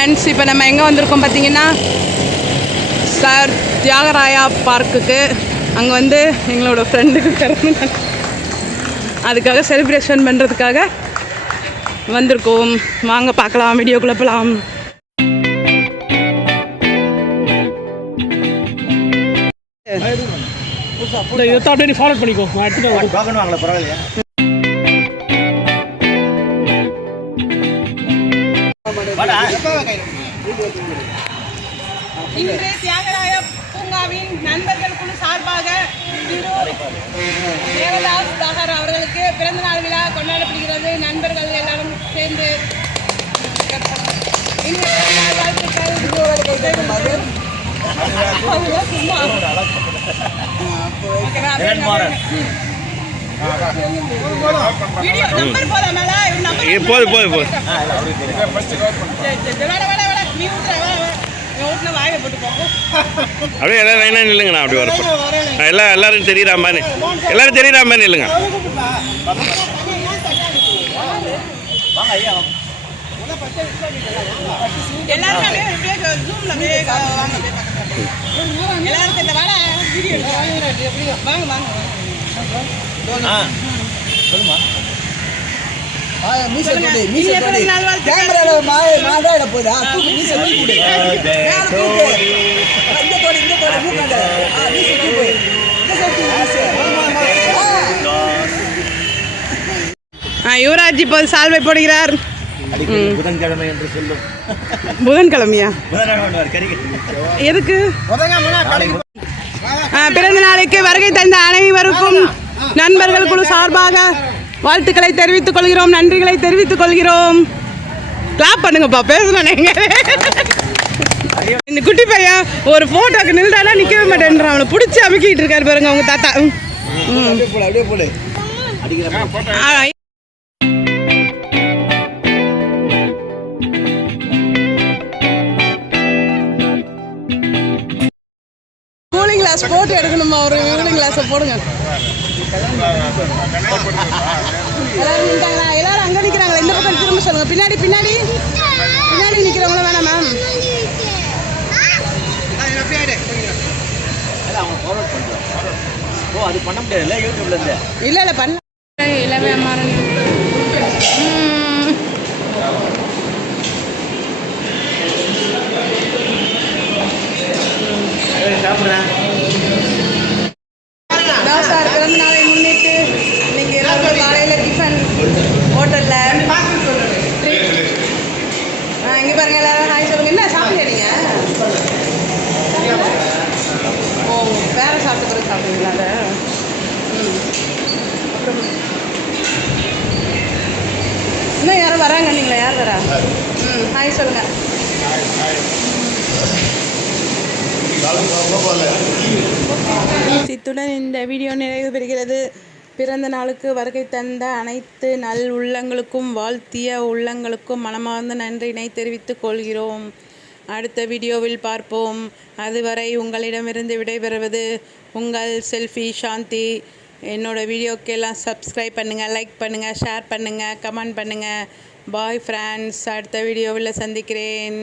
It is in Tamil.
ஃப்ரெண்ட்ஸ், இப்போ நம்ம எங்கே வந்திருக்கோம் பார்த்தீங்கன்னா, சார் தியாகராயா பார்க்குக்கு. அங்கே வந்து எங்களோட ஃப்ரெண்டுக்கு பிறந்த அதுக்காக செலிப்ரேஷன் பண்ணுறதுக்காக வந்திருக்கோம். வாங்க பார்க்கலாம், வீடியோக்குள்ளே போகலாம். இதை ஃபார்வர்ட் பண்ணிக்கோ, பரவாயில்லையா? இன்று தியாகராய பூங்காவின் நண்பர்கள் குழு சார்பாக தேவதாஸ் தாகர் அவர்களுக்கு பிறந்தநாள் விழா கொண்டாடப்படுகிறது. நண்பர்கள் எல்லாரும் சேர்ந்து அப்படியே எல்லாம் லைனாக நில்லுங்கண்ணா. அப்படி வரப்போ எல்லாரும் தெரியுறாமான்னு இல்லைங்க. யுவராஜ் இப்போது சால்வை போடுகிறார். புதன்கிழமை என்று சொல்லும். புதன்கிழமையா? எதுக்கு? பிறந்த நாளைக்கு வருகை தந்த அனைவருக்கும் நண்பர்கள் குழு சார்பாக வாழ்த்துக்களை தெரிவித்துக் கொள்கிறோம், நன்றிகளை தெரிவித்துக் கொள்கிறோம். கிளாப் பண்ணுங்கப்பா, பேசணும். இந்த குட்டி பையன் ஒரு போட்டோக்கு நின்றானா நிற்கவே மாட்டேன்றான். அவனை பிடிச்சி அமுக்கிட்டு இருக்காரு பாருங்க அவங்க தாத்தா. கூலிங் கிளாஸ் போட்டு எடுக்கணுமா? ஒரு கூலிங் கிளாஸை போடுங்க. எல்லாரும் நின்றாங்களா? எல்லாரும் அங்கே நிற்கிறாங்களா? இந்த பக்கம் திரும்ப சொல்லுங்க. பின்னாடி பின்னாடி பின்னாடி நிற்கிறவங்களும் வேணாம் மேம். இல்லை இல்லை பண்ண எல்லாமே மாறணும். சார் பிறந்த நாளை முன்னிட்டு இன்னைக்கு எல்லாரும் காலையில் டிஃபன் ஹோட்டலில் இங்கே பாருங்க, எல்லாரும் ஹாய் சொல்லுங்க. என்ன சாப்பிட்டீங்க? ஓ, வேற சாப்பிட்ட பிறகு சாப்பிடுவீங்களா? அதை அப்புறம் இன்னும் யாரும் வராங்க? நீங்களா? யார் வரா? ஹாய் சொல்லுங்க. இத்துடன் இந்த வீடியோ நிறைவு பெறுகிறது. பிறந்த நாளுக்கு வருகை தந்த அனைத்து நல் உள்ளங்களுக்கும் வாழ்த்திய உள்ளங்களுக்கும் மனமார்ந்த நன்றியினை தெரிவித்துக் கொள்கிறோம். அடுத்த வீடியோவில் பார்ப்போம். அதுவரை உங்களிடமிருந்து விடைபெறுவது உங்கள் செல்ஃபி சாந்தி. என்னோடய வீடியோக்கெல்லாம் சப்ஸ்கிரைப் பண்ணுங்கள், லைக் பண்ணுங்கள், ஷேர் பண்ணுங்கள், கமெண்ட் பண்ணுங்கள். பாய் ஃப்ரெண்ட்ஸ், அடுத்த வீடியோவில் சந்திக்கிறேன்.